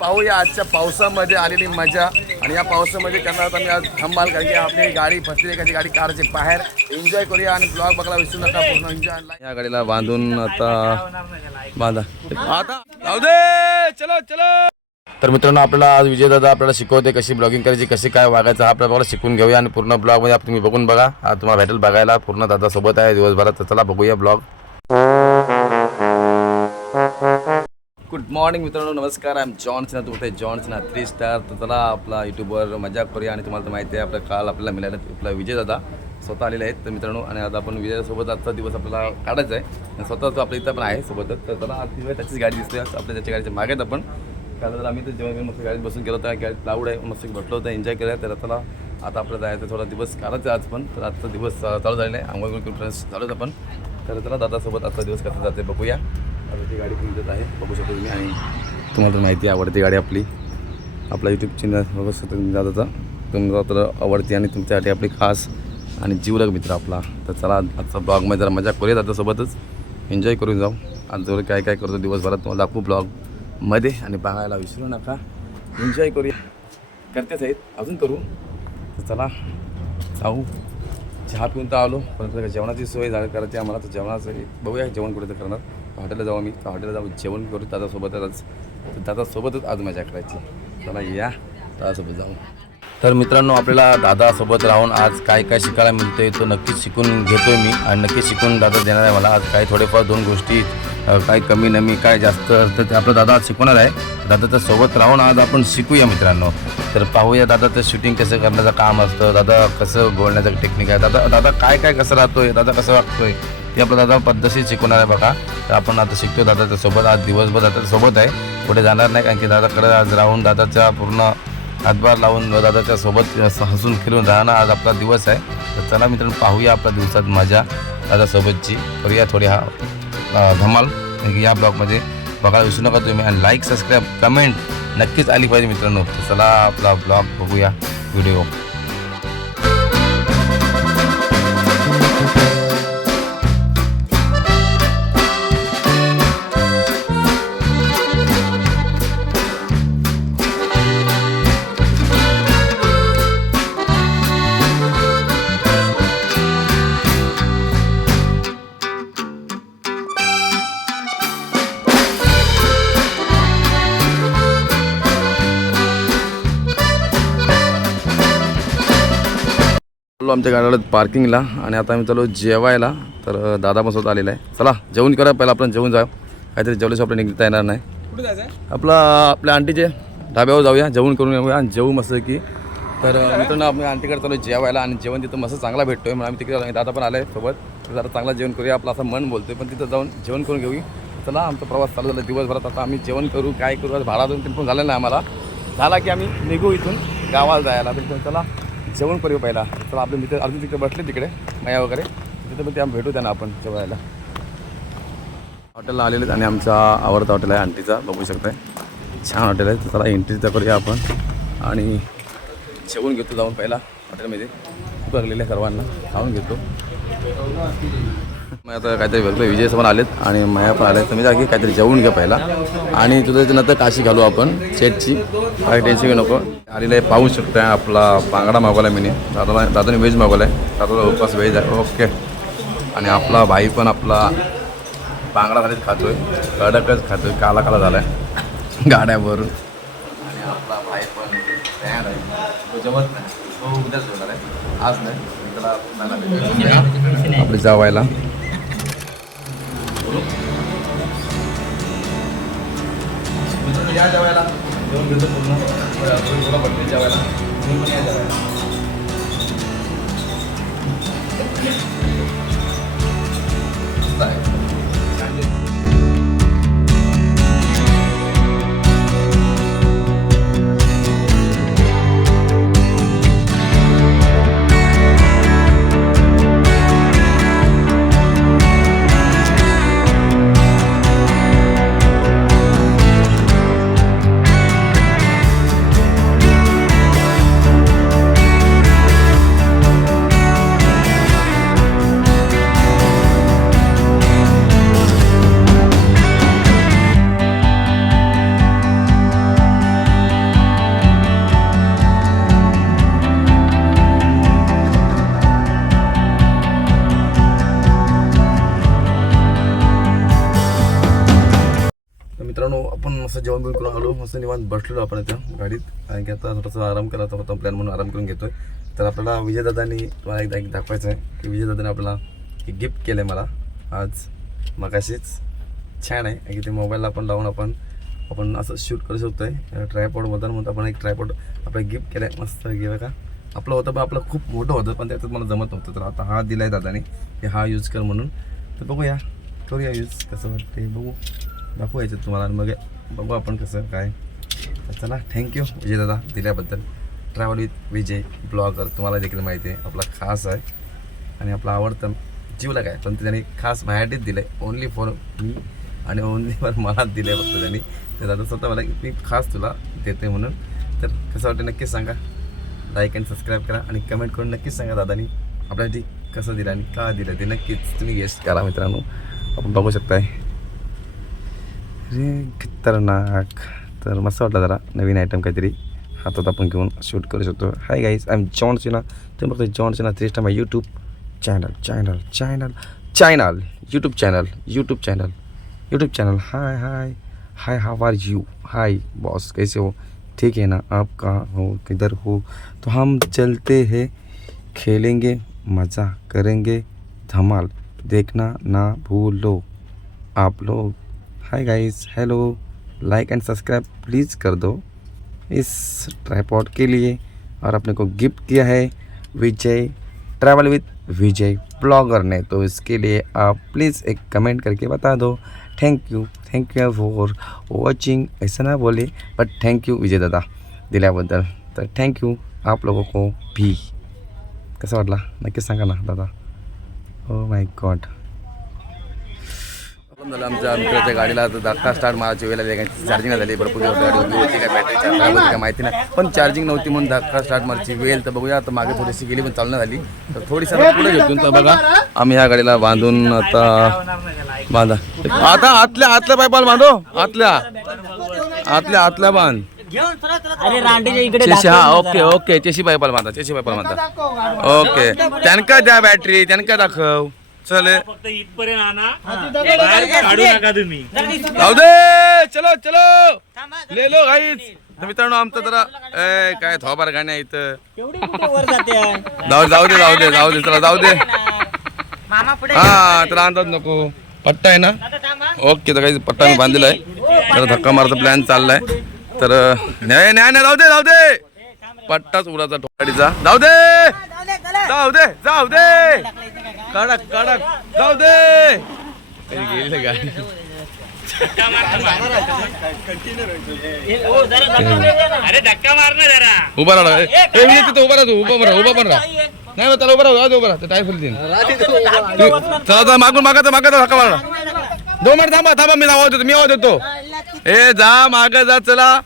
पाहूया आजच्या पावसामध्ये आलेली मजा आणि या पावसामध्ये करणार आता मी आज धमाल कारण की आपली गाडी फसली एखादी गाडी कारची बाहेर एन्जॉय करूया आणि ब्लॉग बघायला विसरू नका पूर्ण एन्जॉय. या गाडीला बांधून आता बांधा आता जाऊ दे चलो चलो. तर मित्रांनो आपल्याला आज विजयदादा आपल्याला शिकवते कशी ब्लॉगिंग करायची कशी काय वागायचं हा आपल्याला शिकून घेऊया आणि पूर्ण ब्लॉगमध्ये तुम्ही बघून बघा. हा तुम्हाला भेटेल बघायला पूर्ण दादा सोबत आहे दिवसभरात. तर चला बघूया ब्लॉग. गुड मॉर्निंग मित्रांनो नमस्कार. I am John Sinha. तुम्ही जॉन सिन्हा 3 स्टार. तर चला आपला यूट्यूबवर मजा करूया आणि तुम्हाला तर माहिती आहे आपलं काल आपल्याला मिळालं आपला विजयदादा स्वतः आलेले आहेत. तर मित्रांनो आणि आता आपण विजयासोबत आजचा दिवस आपल्याला काढायचा आहे. स्वतः तो आपल्या इथं पण आहे सोबतच. तर चला आज त्याचीच गाडी दिसते आपल्या त्याच्या गाडीच्या मागेत आपण काल तर आम्ही तर जेव्हा मस्त गाडीत बसून गेलो होता गाडीत लावड आहे मस्त भेटलो होतं एन्जॉय केलं. तर चला आता आपलं जायचं थोडा दिवस काढायचा आज पण. तर आजचा दिवस चालू झालेला आहे आंघोळ करून फ्रेंड्स चालूच आपण. तर चला दादासोबत आजचा दिवस कसा जाते बघूया. आता ती गाडी तुमच्यात आहे बघू शकतो तुम्ही आणि तुम्हाला तर माहिती आवडते गाडी आपली आपला यूट्यूब चॅनल बघू शकतो तुम्ही दादाचा तुम्हाला तर आवडते आणि तुमच्यासाठी आपली खास आणि जीवलग मित्र आपला. तर चला आजचा ब्लॉगमध्ये जरा मजा करूया दादासोबतच एन्जॉय करून जाऊ. आज जवळ काय काय करतो दिवसभरात तुम्हाला दाखवू ब्लॉगमध्ये आणि बघायला विसरू नका. एन्जॉय करूया करतेच आहेत अजून करू. तर चला जाऊ. चहा पिऊन तर आलो पण जेवणाची सोय करायची आम्हाला. तर जेवणाचं बघूया जेवण कुठे तर करणार हॉटेलला जाऊ आम्ही. तर हॉटेलला जाऊ जेवण करू दादासोबतच. तर दादासोबतच आज मजा करायची. चला या दादासोबत जाऊ. तर मित्रांनो आपल्याला दादासोबत राहून आज काय काय शिकायला मिळतं आहे तो नक्कीच शिकून घेतो आहे मी आणि नक्कीच शिकून दादा देणार आहे मला. आज काही थोडेफार 2 गोष्टी काय कमी नमी काय जास्त तर ते आपलं दादा आज शिकवणार आहे. दादाच्या सोबत राहून आज आपण शिकूया मित्रांनो. तर पाहूया दादाचं शूटिंग कसं करण्याचं काम असतं दादा कसं बोलण्याचं टेक्निक आहे दादा काय काय कसं राहतोय दादा कसं वागतोय ते आपलं दादा पद्धतशीर शिकवणार आहे बघा. तर आपण आता शिकतो दादाच्या सोबत आज दिवसभर दादाच्या सोबत आहे पुढे जाणार नाही कारण की दादाकडे आज राहून दादाच्या पूर्ण हातभार लावून दादाच्या सोबत हसून खेळून राहणं आज आपला दिवस आहे. तर चला मित्रांनो पाहूया आपल्या दिवसात मजा दादासोबतची करूया थोडी धमाल या ब्लॉगमध्ये बघायला विसरू नका तुम्ही आणि लाईक सबस्क्राईब कमेंट नक्कीच आली पाहिजे मित्रांनो. तर चला आपला ब्लॉग बघूया व्हिडिओ. आमच्या गाडीला पार्किंगला आणि आता आम्ही चालू जेवायला. तर दादा पण स्वतः आलेला आहे. चला जेवण करा पहिला आपण जेवून जाऊ काहीतरी जेवल्याशिवाय आपल्याला निघता येणार नाही. कुठे जायचं आपल्या आंटीचे ढाब्यावर जाऊया जेवण करून येऊया आणि जेवू मस्त की. तर मित्रांनो आम्ही आंटीकडे चालू जेवायला आणि जेवण तिथं मस्त चांगला भेटतोय म्हणून आम्ही तिकडे दादा पण आला आहे सोबत. तर जरा चांगला जेवण करूया आपलं असं मन बोलतोय पण तिथं जाऊन जेवण करून घेऊ. चला आमचा प्रवास चालू झाला दिवसभरात. आता आम्ही जेवण करू काय करू भाडा पण झालं नाही आम्हाला झाला की आम्ही निघू इथून गावाला जायला. तर चला जेवण करूया पहिला. चला आपले मित्र अजून तिकडे बसले तिकडे माया वगैरे तिथे पण ते आम्ही भेटू त्यांना आपण जेवायला. हॉटेलला आलेले आणि आमचा आवडता हॉटेल आहे आंटीचा बघू शकताय छान हॉटेल आहे. तर चला एंट्रीचा करूया आपण आणि जेवण घेतो जाऊन पहिला हॉटेलमध्ये बघलेल्या सर्वांना खाऊन घेतो. मग आता काहीतरी बघतो विजय पण आलेत आणि माया पण आले. तर मी जागी काहीतरी जेवून घ्या पहिला आणि तुझं नंतर काशी घालू आपण सेटची काही टेन्शन घेऊ नको. आलेलं आहे पाहू शकतो आपला बांगडा मागवला आहे मी दादाने व्हेज मागवला आहे. दादाला उपवास व्हेज आहे ओके. आणि आपला भाई पण आपला बांगडा थालीत खातो आहे कडकच खातो आहे काला काला झाला आहे गाड्यावरून. आणि आपला भाई पण तयार आहे तो जेवत नाही तो उद्याच जेवणार आहे आज नाही त्याला आपले जेवायला. या जेवायला जेवण घेतो पूर्ण पडते जेवायला तुम्ही पण या जेवायला. मस्त जेवण बिवण करून आलो, मस्त निवांत बसलेलो आपण इथं गाडीत आणि की आता थोडासा आराम करायचा होता प्लॅन म्हणून आराम करून घेतोय. तर आपल्याला विजयदादांनी तुम्हाला एकदा एक दाखवायचं आहे की विजयदादाने आपल्याला एक गिफ्ट केलं आहे मला आज मगाशीच. छान आहे की ते मोबाईलला आपण लावून आपण असं शूट करू शकतो आहे ट्रायपॉडमधून. म्हणून आपण एक ट्रायपॉड आपल्याला गिफ्ट केलं आहे मस्त गेलं का. आपलं होतं पण आपलं खूप मोठं होतं पण त्याच्यात मला जमत नव्हतं. तर आता हा दिला आहे दादाने की हा यूज कर म्हणून. तर बघूया करूया यूज कसं वाटते बघू दाखवू याच्यात तुम्हाला आणि मग बघू आपण कसं काय. तर चला थँक्यू विजय दादा दिल्याबद्दल. ट्रॅव्हल विथ विजय ब्लॉगर तुम्हाला देखील माहिती आहे आपला खास आहे आणि आपला आवडतं जीवला काय पण त्याने खास माझ्यासाठीच दिलं आहे ओनली फॉर मी आणि ओनली फॉर मलाच दिलं आहे फक्त त्यांनी. तर दादा स्वतः मला मी खास तुला देते म्हणून. तर कसं वाटतं नक्कीच सांगा, लाईक आणि सबस्क्राईब करा आणि कमेंट करून नक्कीच सांगा दादानी आपल्यासाठी कसं दिलं आणि का दिलं ते नक्कीच तुम्ही गेस्ट करा मित्रांनो. आपण बघू शकताय रे खतरनाक. तर मस्त वाटलं जरा नवीन आयटम काहीतरी हातात आपण घेऊन शूट करू शकतो. Hi guys I am John Sinha. तुम्ही बघताय John Sinha 3 star my YouTube channel. Hi how are you. Hi boss कैसे हो, ठीक है ना, आप कहाँ हो, किधर हो. तो हम चलते हैं, खेलेंगे, मज़ा करेंगे, धमाल, देखना ना भूलो आप लोग. Hi guys, hello, like end subscribe please कर दो इस ट्राइपॉड के लिए. और अपने को गिफ्ट किया है विजय ट्रैवल विथ विजय ब्लॉगर ने. तो इसके लिए आप प्लीज़ एक कमेंट करके बता दो. Thank you for watching. ऐसा ना बोले बट थैंक यू विजय दादा दिल्याबद्दल. तर थँक्यू आप लोगों को भी. कसं वाटला नक्कीच सांगा ना दादा. Oh my God. झालं आमच्या मित्राच्या गाडीला तर धक्का स्टार्ट मारायची वेळ आली. चार्जिंग झाली भरपूर दिवस गाडी उभी होती काय बॅटरी चार्ज होती काय माहिती नाही पण चार्जिंग नव्हती म्हणून धक्का स्टार्ट मारायची वेळ. तर बघूया आता मागे थोडीशी गेली पण चालणं झाली तर थोडीशी पुढे घेतून. तर बघा आम्ही ह्या गाडीला बांधून आता बांधा आता आतल्या पायपाला बांधो आतल्या बांध. हा ओके चेशी पायपाला बांधा. ओके त्यांका द्या बॅटरी त्यांका दाखव. चले फक्त इथपर्यंत आणा, काढू नका तुम्ही. जाऊ दे चलो ले लो गाईच. तर मित्रांनो आमचं जरा काय थोबार गाण्या इथं जाऊ दे चला जाऊ दे. हा त्याला अंदाज नको. पट्टा आहे ना ओके. तर काही पट्टा मी बांधलेला आहे तर धक्का मारायचा प्लॅन चाललाय. तर नाही जाऊ दे पट्टाच उडाचा ठोकाडीचा. जाऊ दे कडक जाऊ दे. गेली गाडी अरे धक्का मार ना जरा. उभा राहा उभा पण राहा नाही त्याला उभा राहा टाय फुलतील. चला मागून धक्का मारा. 2 मिनिट थांबा मी आवाज देतो. ए जा माग जा चला.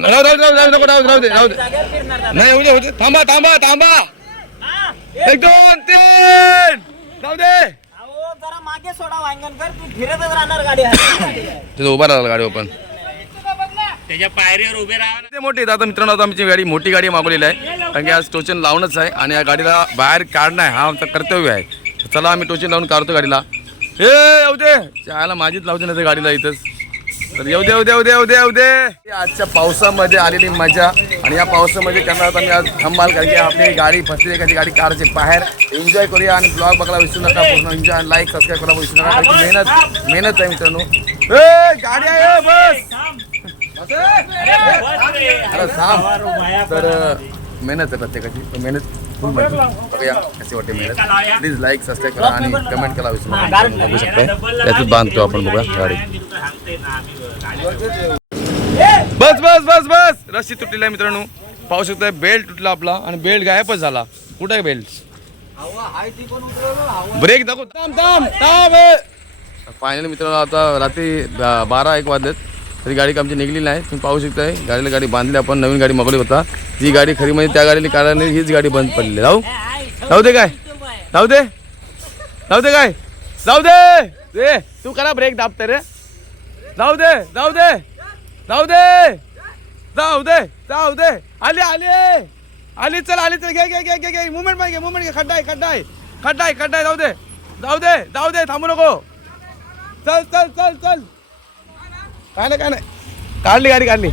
राहू दे नाही होते. थांबा 1 2 3 जाऊ दे. उभा राहिला गाडी ओपन त्याच्या पायरीवर उभे राहा. मोठी आता मित्रांनो आता आमची गाडी मोठी गाडी मागवलेली आहे कारण की आज टोचन लावूनच आहे आणि या गाडीला बाहेर काढणं आहे हा आमचा कर्तव्य आहे. चला आम्ही टोचन लावून काढतो गाडीला. येऊ दे चायला माझीच लावते ना गाडीला इथंच. तर येऊ दे. आजच्या पावसामध्ये आलेली मजा आणि या पावसामध्ये करणार आम्ही आज धमाल कारण की आपली गाडी फसली एखादी गाडी कारची बाहेर. एन्जॉय करूया आणि ब्लॉग बघायला विसरू नका. पूर्ण एन्जॉय लाईक सबस्क्राईब करायला विसरू नका कारण की मेहनत आहे मित्रांनो. गाडी आहे बस. अरे थांब. तर मेहनत आहे प्रत्येकाची मेहनत फुल माहिती बघूया कशी वाटते मेहनत. प्लीज लाईक सबस्क्राईब करा आणि कमेंट करा विसरू नका. बघू शकता त्यातच बांधतो आपण बघा गाडी. बस रस्सी तुटलेला आहे मित्रांनो. पाहू शकताय बेल्ट तुटला आपला आणि बेल्ट गायबच झाला. कुठे आहे बेल्ट. ब्रेक दाखव. थांब. फायनली मित्रांनो आता रात्री 12-1 वाजलेत तरी गाडी आमची निघली नाही. तुम्ही पाहू शकताय गाडी बांधली आपण. नवीन गाडी मागवली होता ती गाडी खरी म्हणजे त्या गाडीने कारण हीच गाडी बंद पडली. जाऊ दे काय तू करा ब्रेक दाबते रे. जाऊ दे आली चल घे मुवमेंट घे. खड्डा आहे जाऊ दे थांबू नको. चल काय नाही काढली गाडी काढली.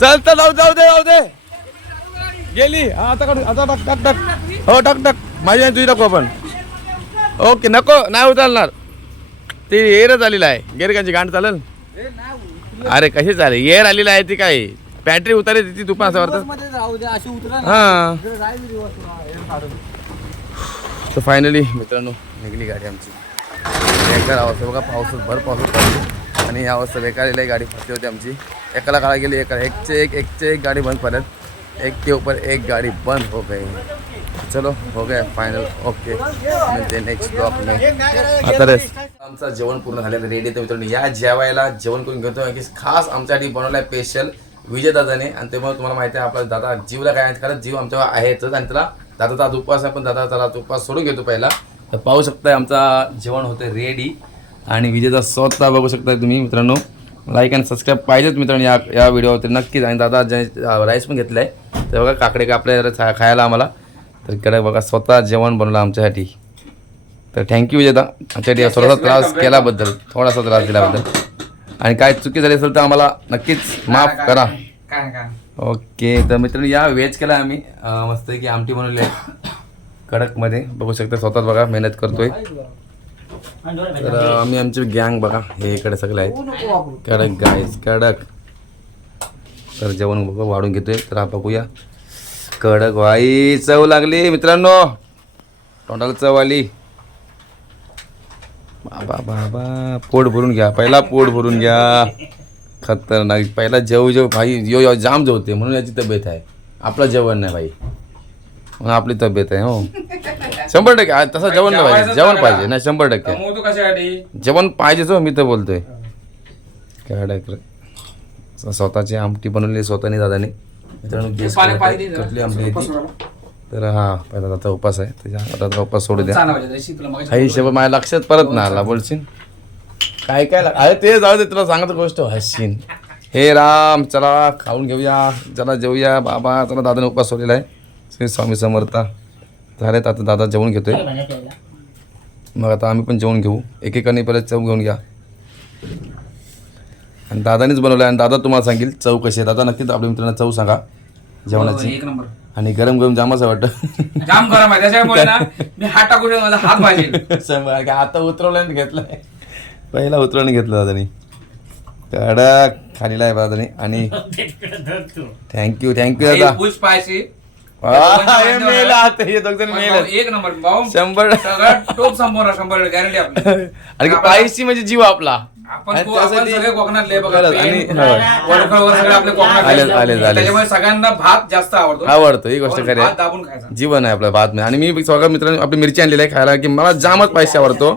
चल तर जाऊ दे गेली. हा आता काढू आता टाक हो टाक माझी आणि तुझी टाकू आपण. ओके नको नाही उचलणार ती एअरच आलेला आहे. गेअर कांची गांड चालेल. अरे कशी चालेल एअर आलेला आहे ती काय बॅटरी उतारे ती तू पण असं वाटतं. हां तर फायनली मित्रांनो निघली गाडी आमची. बेकार अवस्था बघा पावसात भर पावसात पडली आणि या अवस्था बेकार आहे. गाडी फसली होती आमची. एकाला काढा गेली एकचे एक गाडी बंद पडत. एक के ऊपर एक गाड़ी बंद हो गई. चलो हो गया फायनल. ओके मिळते नेक्स्ट ब्लॉक में. आता आमचं जेवण पूर्ण झालेलं रेडी. तर मित्रांनो या जेवायला जेवण करून घेतो की खास आमच्यासाठी बनवलं आहे स्पेशल विजय दादाने. आणि त्यामुळे तुम्हाला माहिती आहे आपला दादा जीवला काय कारण जीव आमच्या आहेच आणि त्याला दादाचा आज उपवास आहे पण दादा त्याला उपवास सोडून घेतो पहिला. तर पाहू शकताय आमचा जेवण होतं रेडी आणि विजयचा स्वतः बघू शकताय तुम्ही मित्रांनो. लाईक आणि सबस्क्राईब पाहिजेत मित्रांनो या व्हिडिओवर नक्कीच. आणि दादा जे राईस पण घेतलं आहे तर बघा काकडे कापले खायला आम्हाला. तर इकडे बघा स्वतः जेवण बनवलं आमच्यासाठी. तर थँक्यू विजयदा आमच्यासाठी थोडासा त्रास केल्याबद्दल थोडासा त्रास दिल्याबद्दल. आणि काय चुकी झाली असेल तर आम्हाला नक्कीच माफ करा. ओके तर मित्रांनो या व्हेज केला आम्ही मस्त की आमटी बनवली आहे कडकमध्ये बघू शकता. स्वतःच बघा मेहनत करतोय. तर आम्ही आमची गँग बघा हे इकडे सगळे आहेत कडक गाईस कडक. तर जेवण बघा वाढून घेतोय. तर बघूया कडक वाई चव लागली मित्रांनो तोंडाला चव आली. बाबा पोट भरून घ्या पहिला पोट भरून घ्या. खतरनाक पहिला जेव भाई यो जाम जेवते म्हणून याची तब्येत आहे. आपलं जेवण नाही भाई म्हणून आपली तब्येत आहे. हो 100% तसं जेवण नाही पाहिजे. जेवण पाहिजे नाही 100% जेवण पाहिजेच. हो मी तर बोलतोय कडक. स्वतःची आमटी बनवली स्वतःने दादाने मित्रांनो. गॅस कटली आमटी होती. तर हा पहिला दादा उपास आहे त्याच्या उपास सोडू द्या. काही हिशोब माझ्या लक्षात परत ना आला बोलशील काय अरे ते जाऊ दे तुला सांगतो गोष्ट हसशीन. हे राम चला खाऊन घेऊया चला जेवूया बाबा. चला दादाने उपास सोडलेला आहे. श्री स्वामी समर्थ झालेत. आता दादा जेवण घेतोय मग आता आम्ही पण जेवण घेऊ. एकेकाने परत चव घेऊन घ्या. आणि दादानेच बनवलं आहे आणि दादा तुम्हाला सांगेल चव कशी आहे. दादा नक्कीच आपल्या मित्रांना चव सांगा जेवणाची. एक नंबर आणि गरम गरम जामच वाटतं. जाम गरम आहे त्याच्यामुळे ना मी हात टाकू माझा हात भाजेल. आता उतरवल्याने घेतलाय पहिला उतरवून घेतलं दादानी. कडक खालीला आहे दादानी. आणि थँक्यू दादा. फुल स्पायसी एक नंबर भाऊ 100 सगळं टोप संपूर्ण 100 गॅरंटी आपली. आणि पायसी म्हणजे जीव आपला. आपण सगळे कोकणातले बघा आणि सगळे आपले कोकणात आले त्याच्यामुळे सगळ्यांना भात जास्त आवडतो ही गोष्ट खरी भात आहे. दाबून खायचा जीवन आहे आपला भात. आणि मी सगळ्या मित्रांनो आपली मिरची आणलेली आहे खायला की मला जामच पायसी आवडतो.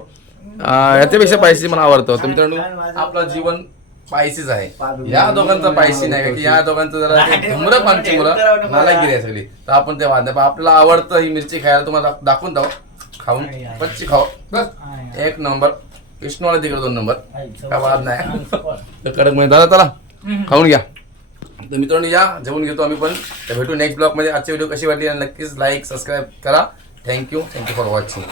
याच्यापेक्षा पायसी मला आवडतो. तर मित्रांनो आपलं जीवन पायसीच आहे. या दोघांचा पायसी नाही की या दोघांचं जरा धूम्रपानची मुलं मला गिरी आहे सगळी. तर आपण ते वाद आपल्याला आवडतं ही मिरची खायला. तुम्हाला दाखवून दाव खाऊन पच्ची खाऊ बस एक नंबर. विष्णूवाला तिकडे 2 नंबर काय वाद नाही. तर कडक म्हणजे दादा चला खाऊन घ्या. तर मित्रांनो या जेवून घेतो आम्ही पण. तर भेटू नेक्स्ट ब्लॉग मध्ये. आजची व्हिडिओ कशी वाटली नक्कीच लाईक सबस्क्राईब करा. Thank you for watching.